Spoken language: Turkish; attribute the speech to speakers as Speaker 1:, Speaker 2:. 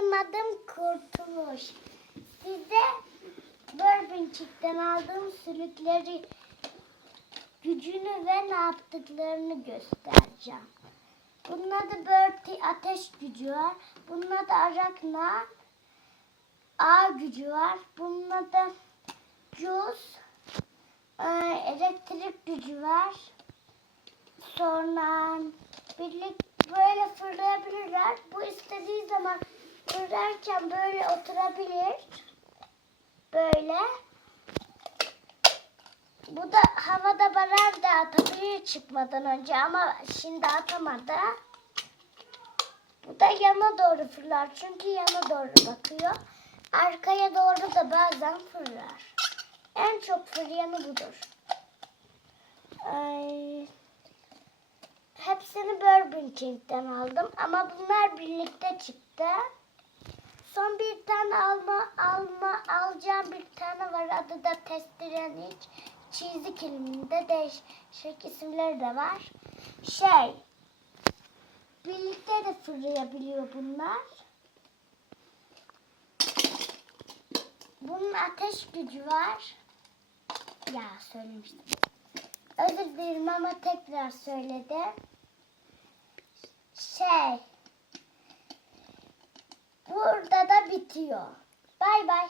Speaker 1: Benim adım Kurtuluş. Size Bourbonçik'ten aldığım sülükleri gücünü ve ne yaptıklarını göstereceğim. Bunun adı Bertie ateş gücü var. Bunun adı Arakna A gücü var. Bunun adı Juice e, elektrik gücü var. Sonra birlik böyle fırlayabilirler. Bu istediği zaman fırlarken böyle oturabilir. Böyle. Bu da havada barar da atabilir çıkmadan önce ama şimdi atamadı. Bu da yana doğru fırlar çünkü yana doğru bakıyor. Arkaya doğru da bazen fırlar. En çok fırlayanı budur. Ay, hepsini Bourbon King'den aldım ama bunlar birlikte çıktı. Son bir tane alma alma alacağım bir tane var adı da Testirenik. Çizik kiliminde değişik isimleri de var. Şey birlikte de fırlayabiliyor bunlar. Bunun ateş gücü var. Ya söylemiştim. Özür dilerim ama tekrar söyledim. Şey. Burada da bitiyor. Bay bay.